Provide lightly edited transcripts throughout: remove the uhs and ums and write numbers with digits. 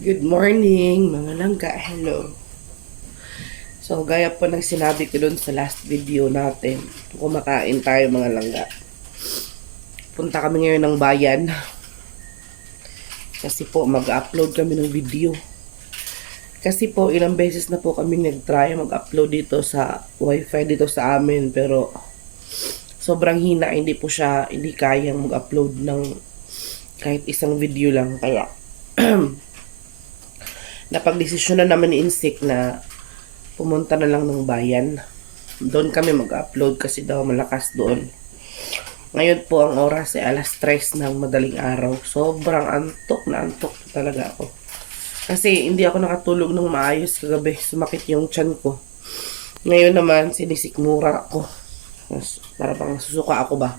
Good morning, mga langga. Hello. So, gaya po ng sinabi ko dun sa last video natin, kumakain tayo mga langga. Punta kami ngayon ng bayan kasi po mag-upload kami ng video. Kasi po ilang beses na po kami nag-try mag-upload dito sa wifi dito sa amin, pero sobrang hina, hindi kayang mag-upload ng kahit isang video lang. Kaya napagdesisyon na naman ni Insik na pumunta na lang ng bayan. Doon kami mag-upload kasi daw malakas doon. Ngayon po ang oras ay alas 3 ng madaling araw. Sobrang antok na antok talaga ako. Kasi hindi ako nakatulog ng maayos kagabi. Sumakit yung tiyan ko. Ngayon naman sinisikmura ako. Para bang susuka ako ba.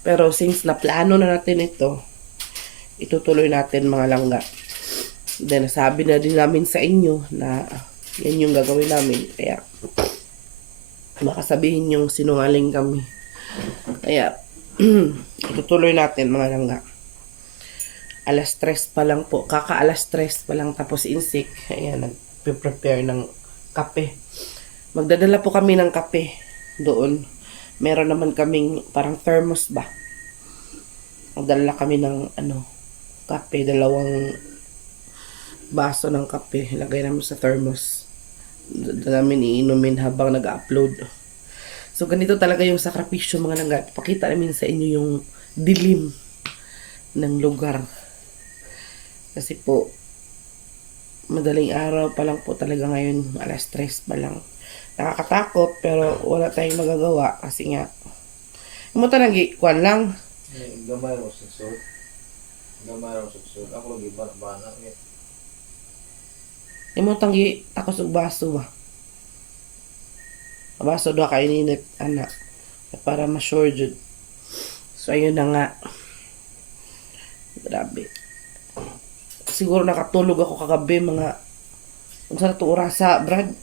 Pero since naplano na natin ito, itutuloy natin mga langga. Then nasabi na din namin sa inyo na yan yung gagawin namin. Kaya baka sabihin yung sinungaling kami. Kaya itutuloy natin mga langga. Alas 3 pa lang po. Alas 3 pa lang tapos Insik. Ayan, nag-prepare ng kape. Magdadala po kami ng kape doon. Meron naman kaming parang thermos ba. Magdala kami ng kape. 2 baso ng kape. Ilagay namin sa thermos. Doon namin iinumin habang nag-upload. So, ganito talaga yung sakripisyo mga langga. Pakita namin sa inyo yung dilim ng lugar. Kasi po, madaling araw pa lang po talaga ngayon. Alas 3 pa lang. Nakakatakot, pero wala tayong magagawa. Kasi nga, imo tanang kuan lang. Gamay mo sa suit. Gamay mo sa suit. Ako lagi bana niya. Imo tanggi takos og baso ba. Baso do kay ninit anak. Para ma-sure jud. So ayun na nga. Grabe. Siguro nakatulog ako kagabi mga unsa na to orasa, Brad?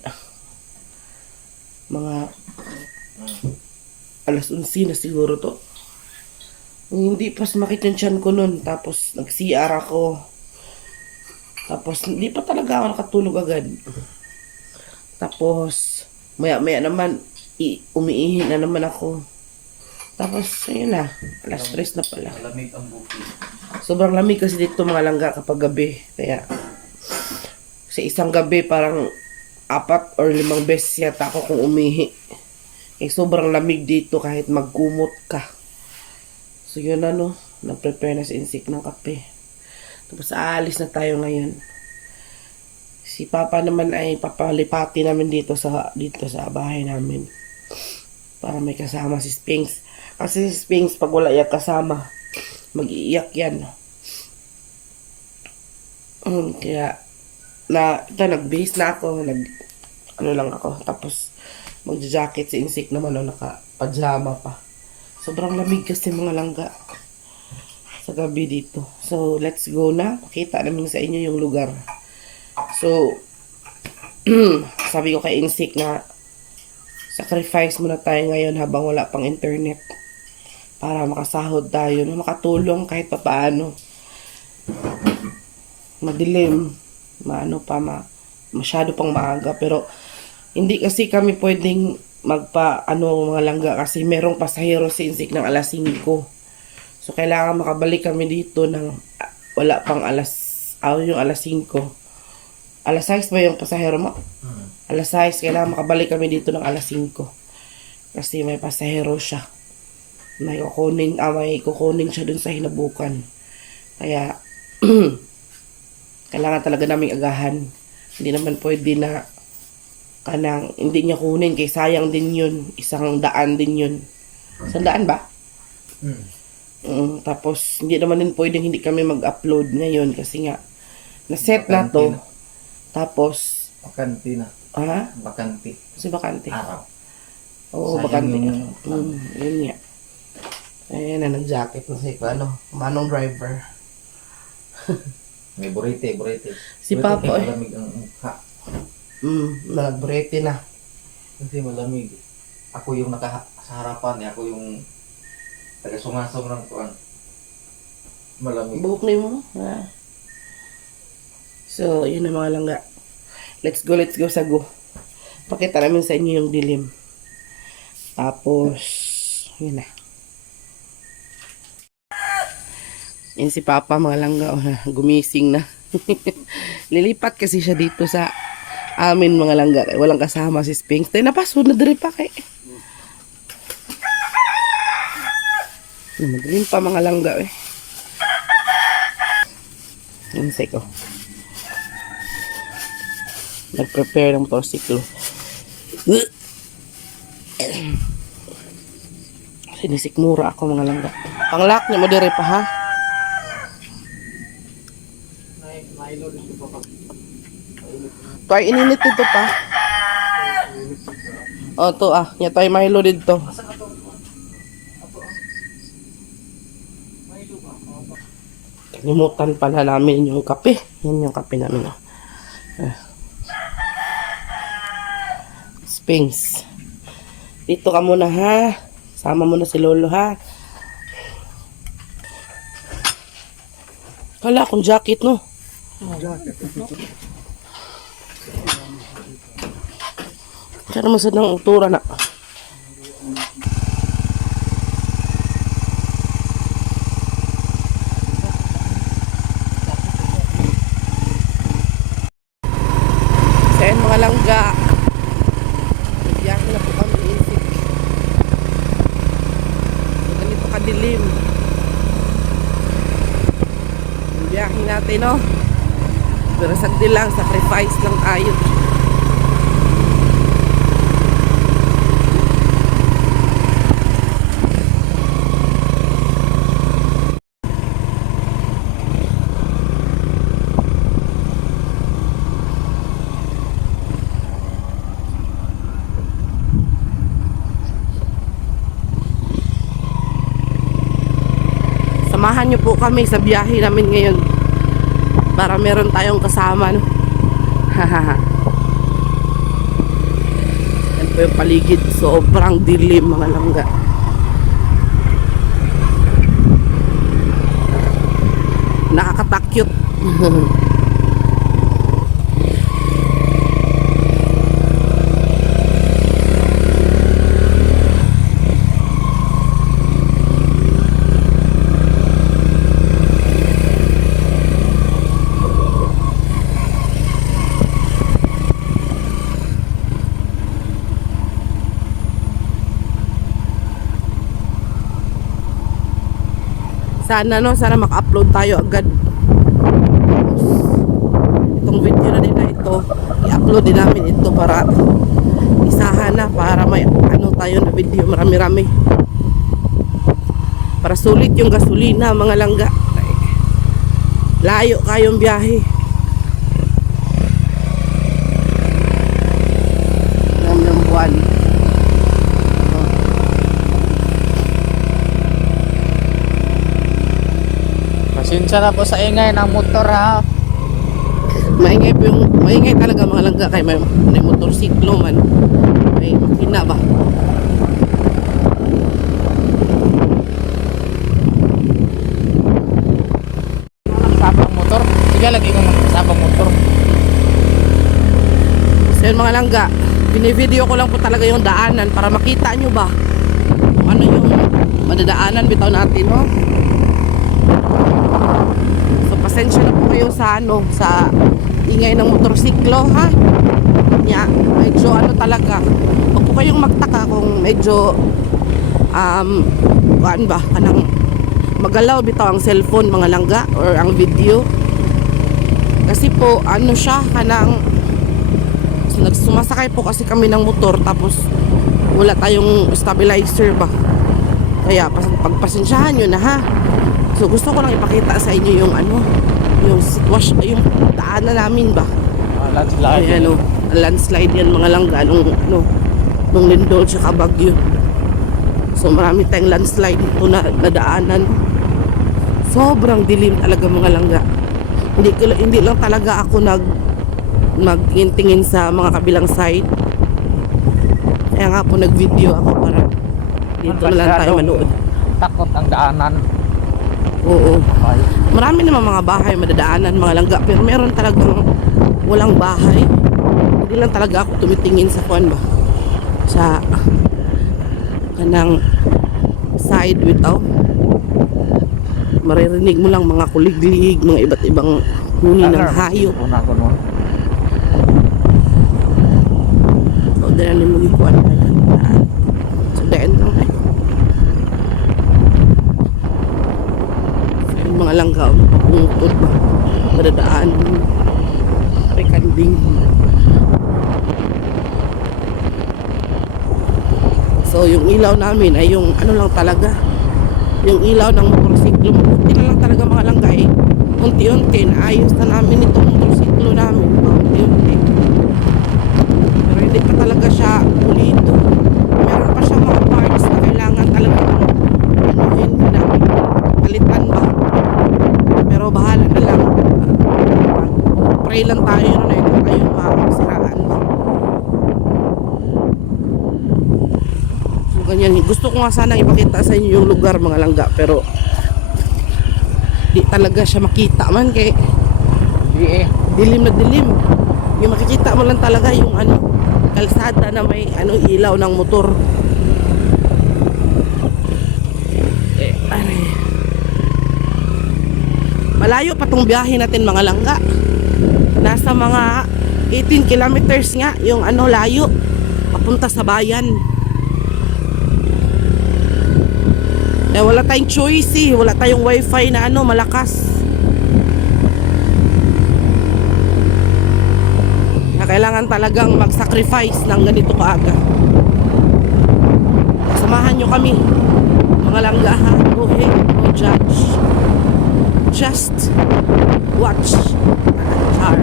Mga alas 11 na siguro to. Hindi pa sumakit yung tiyan ko nun. Tapos nag-CR ako. Tapos hindi pa talaga ako nakatulog agad. Tapos maya naman umiihi na naman ako. Tapos ayun na, alas 3 na pala. Malamig ang buki. Sobrang lamig kasi dito mga langga kapag gabi. Kaya sa isang gabi parang 4 or 5 beses yata ako kung umihi. Sobrang lamig dito kahit magkumot ka. So yun nag-prepare na si Insik ng kape. Tapos aalis na tayo ngayon. Si Papa naman ay papalipati namin dito sa bahay namin. Para may kasama si Sphinx. Kasi si Sphinx pag wala yan kasama, mag-iiyak yan. Kaya nag-base na ako, lang ako. Tapos mag-jacket si Insik naman naka-pajama pa. Sobrang lamig kasi mga langga sa gabi dito. So, let's go na. Pakita namin sa inyo yung lugar. So, sabi ko kay Insik na sacrifice muna tayo ngayon habang wala pang internet para makasahod tayo, na makatulong kahit papaano. Madilim, masyado pang maaga, pero hindi kasi kami pwedeng mga langga kasi merong pasahero si Insik ng alas 5. So, kailangan makabalik kami dito ng wala pang yung alas 5. Alas 6 ba yung pasahero mo? Alas 6, kailangan makabalik kami dito ng alas 5. Kasi may pasahero siya. May kukunin siya dun sa hinabukan. Kaya, kailangan talaga naming agahan. Hindi naman pwede na hindi niya kunin, kay sayang din yun. 100 din yun. 100 ba? Tapos hindi naman din pwedeng hindi kami mag-upload ngayon kasi nga na-set na to. Tapos Bakante na. ha? Bakante. Si bakante. Araw. Oo, Sayang bakante. yung Yun nga. Ayan na, nag-jacket na si manong driver. May burite. Si Papa Malamig ang mukha. nag-brete na. Kasi malamig. Ako yung sa harapan. Ako yung taga-sungasong ng kuwan. Malamig. Buhok na mo. Ha? So, yun na mga langga. Let's go sa go. Pakita namin sa inyo yung dilim. Tapos, yun na. Yan si Papa mga langga. Oh, gumising na. Lilipat kasi siya dito sa amin mga langga. Walang kasama si Sphinx. Tayo napasod na diri pa kay. Madilim pa mga langga eh. Yan ko. Nag-prepare ng motorsiklo. Sinisikmura ako mga langga. Panglak niya mo diri pa ha. Ito ay ininit dito pa. O to nya tayo Milo dito. Kalimutan pala namin yung kape. Yan yung kape namin. Sphinx. Dito ka muna ha. Sama mo na si Lolo ha. Kala akong jacket no. Kaya naman sa nang utura na. Sa mga langga. Biyahe na po kami isip. So, ganito kadilim. Yung biyahe natin no. Pero sagdi lang, sacrifice lang tayo. Samahan niyo po kami sa biyahe namin ngayon para meron tayong kasama no? Yan po yung paligid, sobrang dilim mga langga. Nakakatakyot. Sana maka-upload tayo agad. Itong video na din na ito, i-upload din namin ito para isahan na, para may tayo na video marami-rami. Para sulit yung gasolina mga langga. Layo kayong biyahe. Ng buwan. Pasensya na po sa ingay ng motor ha. Maingay talaga mga langga kay may motorsiklo man. May makina ba? Sabang motor. Sige lagi ko sabang motor. So yun mga langga, binivideo ko lang po talaga yung daanan para makita nyo ba kung ano yung madadaanan bitaw natin no? So pasensya na po kayo sa sa ingay ng motorsiklo ha. Medyo talaga, huwag po kayong magtaka kung medyo kanang magalaw bitaw ang cellphone mga langga or ang video. Kasi po siya kanang sumasakay po kasi kami ng motor tapos wala tayong stabilizer ba. Kaya pagpasensyahan nyo na ha. So gusto ko lang ipakita sa inyo yung yung sitwasyon, yung daanan namin ba. Landslide. Landslide yan mga langga nung lindol tsaka bagyo. So marami tayong landslide dito na nadaanan. Sobrang dilim talaga mga langga. Hindi lang talaga ako magtingin sa mga kabilang side. Kaya nga po nag-video ako para dito na lang tayo manood. Takot ang daanan. Oo. Marami naman mga bahay madadaanan mga langga, pero meron talagang walang bahay. Hindi lang talaga ako tumitingin sa kuan ba, sa kanang side witaw. Maririnig mo lang mga kuliglig, mga iba't ibang huni ng hayop. Una ko no. O dala mo gikuan na yan. So daan lang tayo. So yung mga langga, mapapungtod ba, madadaan. May kanding. So yung ilaw namin ay yung ano lang talaga, yung ilaw ng motorsiklo. Mabuti na lang talaga mga langga eh. Unti-unti naayos na namin itong motorsiklo namin. Unti-unti. Pero hindi pa talaga siya pulido. Meron pa siya mga parts na kailangan talaga anuhin na palitan ba. Pero bahala na lang. Pray lang tayo na hindi tayo masiraan ba. So ganyan. Gusto ko nga sana ipakita sa inyo yung lugar mga langga, pero di talaga siya makita man kay dilim na dilim. Yung makikita mo lang talaga yung ano, kalsada na may ano, ilaw ng motor. Aray. Malayo pa tong biyahe natin mga langga. Nasa mga 18 kilometers nga yung ano, layo papunta sa bayan. Eh, wala tayong choice eh. Wala tayong wifi na ano, malakas. Na kailangan talagang mag-sacrifice ng ganito kaaga. Samahan nyo kami. Mga langga ha. Go ahead. No judge. Just watch. Char.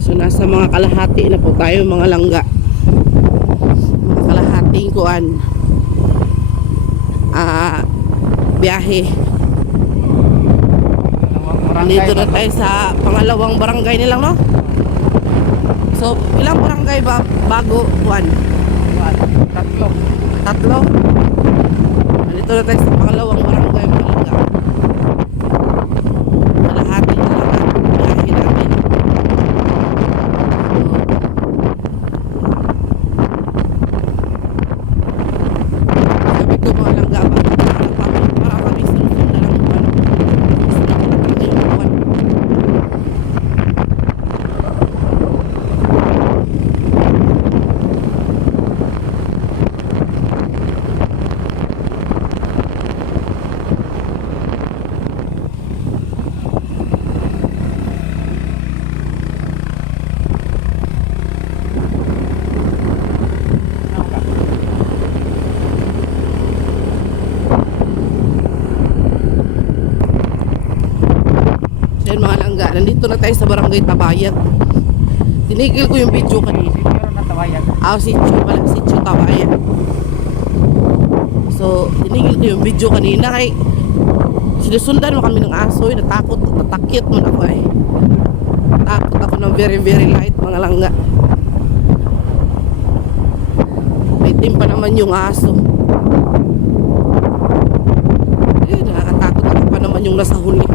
So nasa mga kalahati na po tayo mga langga. Mga kalahating kuan biyahe. Dito na tayo sa pangalawang barangay nilang no. So ilang barangay ba bago kuan? Tatlo. Dito na tayo sa pangalawang barangay mga langga. Kalahati na lang ang biyahe natin. Sabi ko mga langga ba, para kami sunod na lang buwan. Sunod na talaga yung buwan. Yan mga langga, nandito na tayo sa barangay Tabayag. Tinigil ko yung video kanina. Sitio pala, Sitio Tabayag. So, tinigil ko yung video kanina kay sinusundan mo kami ng aso, natakot, natakit mo na ako eh. Takot ako ng very very light mga langga. May itim pa naman yung aso. Nakakatakot ako pa naman yung nasa huli.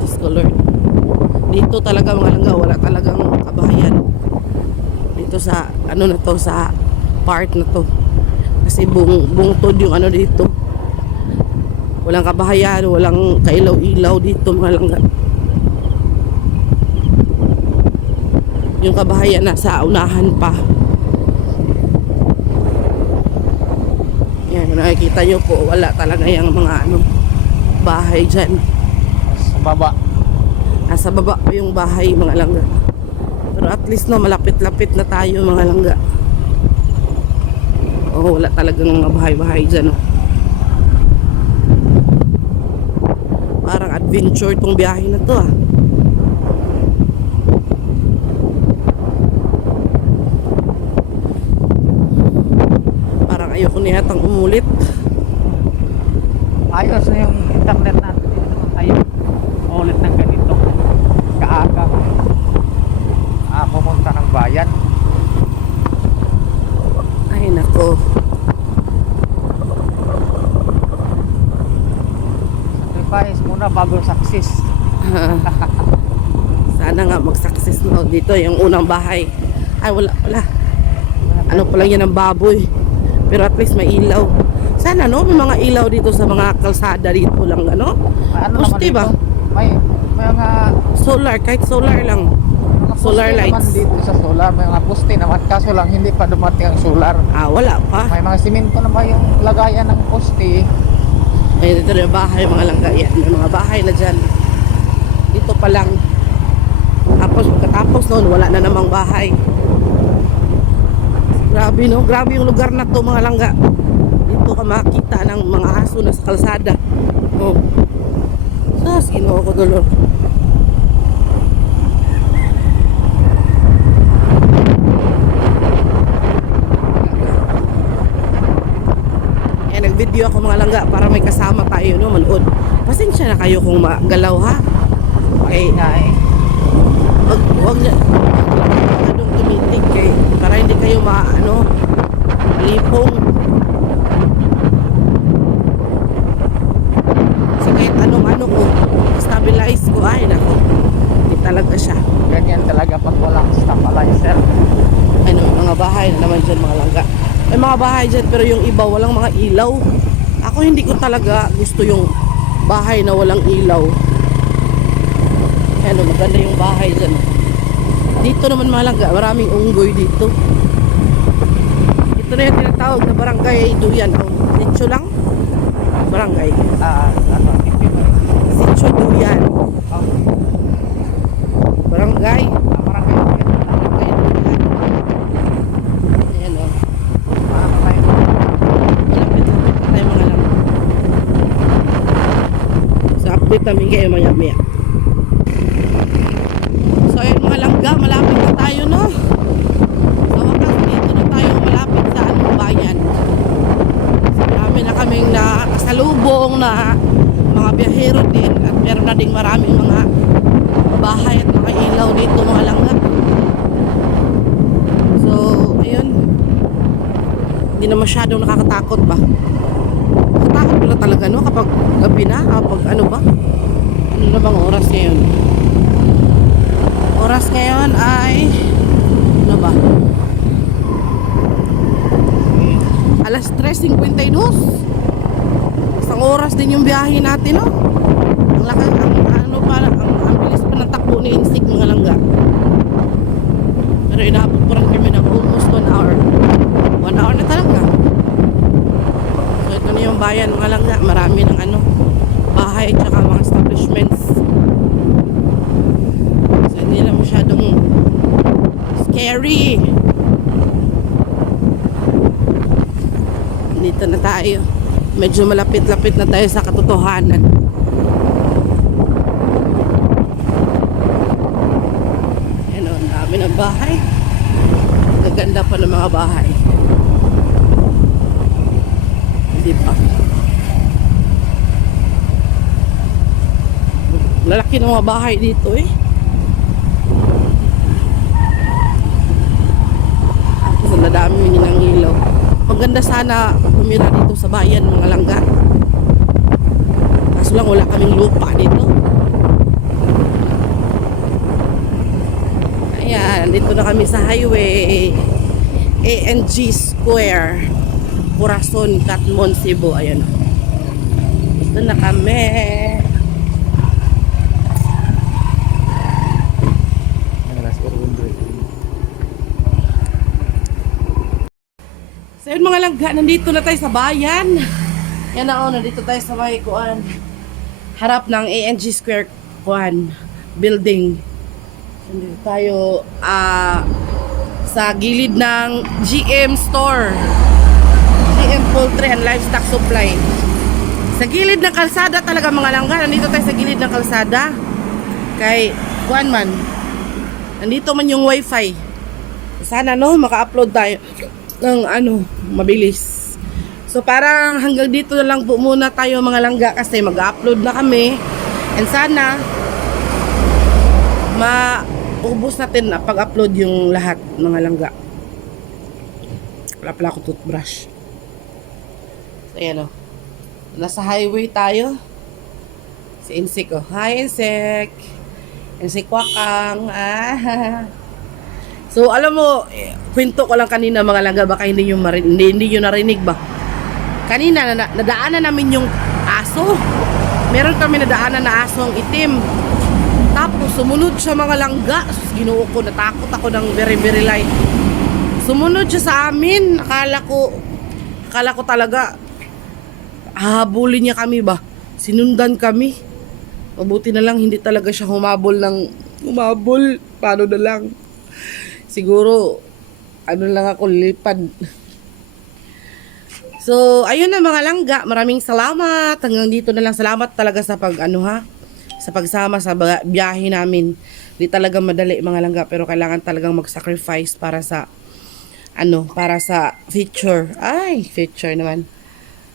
Diyos ko Lord. Dito talaga mga langga, wala talagang kabahayan. Dito sa, ano na to, sa part na to. Kasi bungtod yung ano dito. Walang kabahayan, walang kailaw-ilaw dito mga langga. Yung kabahayan nasa unahan pa. Yan, nakikita nyo po, wala talaga yung mga ano, bahay dyan. Sa baba. Nasa baba pa yung bahay mga langga. Pero at least na malapit-lapit na tayo mga langga. Oh, wala talagang mga bahay-bahay dyan. Oh. Parang adventure tong biyahe na to ah. Parang ayoko na yatang umulit. Ayos na yung internet natin. Ayun. Ulit ng ganito. Kaaga. Pumunta ng bayan. Ay nako. bagong success. Sana nga mag-success no. Dito yung unang bahay. Ay wala. Ano pa lang yan ng baboy. Pero at least may ilaw. Sana no, may mga ilaw dito sa mga kalsada dito lang ano. May ano Poste naman ba? dito? May mga Solar, kahit solar lang. Solar poste naman lights. dito sa solar. May mga poste naman. Kaso lang hindi pa dumating ang solar. Wala pa. May mga simento na ba yung lagayan ng poste? Ay, dito na yung bahay, mga langga yan. May mga bahay na dyan. Dito pa lang. Tapos, pagkatapos noon, wala na namang bahay. Grabe no, grabe yung lugar na to mga langga. Dito ka makita ng mga aso na sa kalsada. Oh. Sino ko dulo. Nag-video ako mga langga para may kasama tayo no, manood. Pasensya na kayo kung magalaw ha. Okay. Wag niya anong tumitig kay para hindi kayo malipong. Kasi kahit ano ko stabilize ko ay nako. Hindi talaga siya. Ganyan talaga pag walang stabilizer. Ano, mga bahay na naman dyan mga langga. May mga bahay dyan pero yung iba walang mga ilaw. Ako hindi ko talaga gusto yung bahay na walang ilaw. Ano, maganda yung bahay dyan. Dito naman mga langga, maraming unggoy dito. Ito na yung tinatawag na barangay Duyan. Sitio lang? Barangay. Sitio Duyan. Barangay. Ayan o. Malapit-lapit na tayo mga langga. Sa update namin kayo maya-maya. So ayun mga langga, malapit na tayo no. Sa wakas dito na tayo malapit sa anong bayan. So marami na kaming nakasalubong na mga biyahero din. At meron na ding maraming mga bahay at mga ilaw dito mga langga. So ayun, hindi na masyadong nakakatakot ba. Nakatakot pala talaga no kapag gabi na, kapag ano ba. Ano na bang oras ngayon? Oras ngayon ay ano ba? Alas 3:52. Isang oras din yung biyahe natin, no? Ang lakas, ang bilis pa ng takbo ni Insik mga langga. Pero inaabot po rin kami ng almost 1 hour. 1 hour na talaga. So ito na yung bayan mga langga. Marami ng bahay at saka mga establishments. Hindi na masyadong scary. Dito na tayo. Medyo malapit-lapit na tayo sa katotohanan. Ayan o, ang dami ng bahay. Gaganda pa ng mga bahay. Hindi pa. Lalaki ng mga bahay dito eh. Nadami nilang ilaw. Maganda sana tumira dito sa bayan mga langga. Kaso lang wala kaming lupa dito. Ayan, dito na kami sa highway ANG Square, Corazon, Catmon, Cebu. Ayan. Dito na kami. So yun mga langga, nandito na tayo sa bayan. Yan na nandito tayo sa may harap ng ANG Square building. Nandito tayo sa gilid ng GM Store. GM Poultry and Livestock Supply. Sa gilid ng kalsada talaga mga langga. Nandito tayo sa gilid ng kalsada. Kay man. Nandito man yung wifi. Sana no, maka-upload tayo ng mabilis. So parang hanggang dito na lang po muna tayo mga langga kasi mag-upload na kami. And sana maubos natin na pag-upload yung lahat mga langga. Wala pala ako toothbrush. So ayan o. Nasa highway tayo. Si Insik, oh. Hi, Insik. Insik Wakang. Ah. So, alam mo, kwento ko lang kanina mga langga, baka hindi nyo narinig ba? Kanina, nadaanan namin yung aso. Meron kami nadaanan na aso ang itim. Tapos, sumunod siya mga langga. Sus, Ginoo ko, natakot ako ng very, very light. Sumunod siya sa amin. Akala ko talaga, hahabulin niya kami ba? Sinundan kami. Mabuti na lang, hindi talaga siya humabol. Paano na lang? Siguro, lang ako, lipad. So, ayun na mga langga. Maraming salamat. Hanggang dito na lang. Salamat talaga sa sa pagsama sa biyahe namin. Di talaga madali mga langga. Pero kailangan talagang mag-sacrifice para sa, para sa future. Ay, future naman.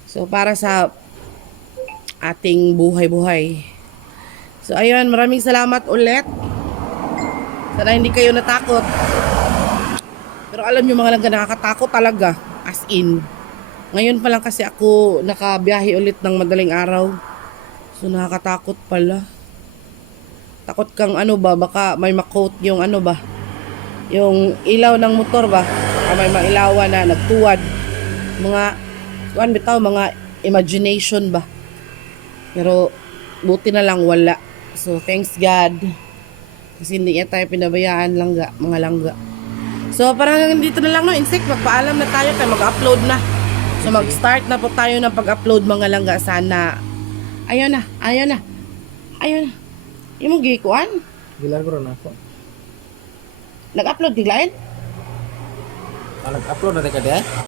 So, para sa ating buhay-buhay. So, ayun. Maraming salamat ulit. Sana hindi kayo natakot. Pero alam nyo mga langga, nakakatakot talaga. As in. Ngayon pa lang kasi ako nakabiyahe ulit ng madaling araw. So nakakatakot pala. Takot kang baka may makot yung yung ilaw ng motor ba? May mailawan na nagtuwad. Mga imagination ba? Pero buti na lang wala. So thanks God. Kasi hindi niya tayo pinabayaan mga langga. So parang hanggang dito na lang Insik, magpaalam na tayo kaya mag-upload na. So mag-start na po tayo ng pag-upload mga langga. Sana ayun na. Yung gikuan? Gilar ko rin ako. Nag-upload diglain? Nag-upload na ka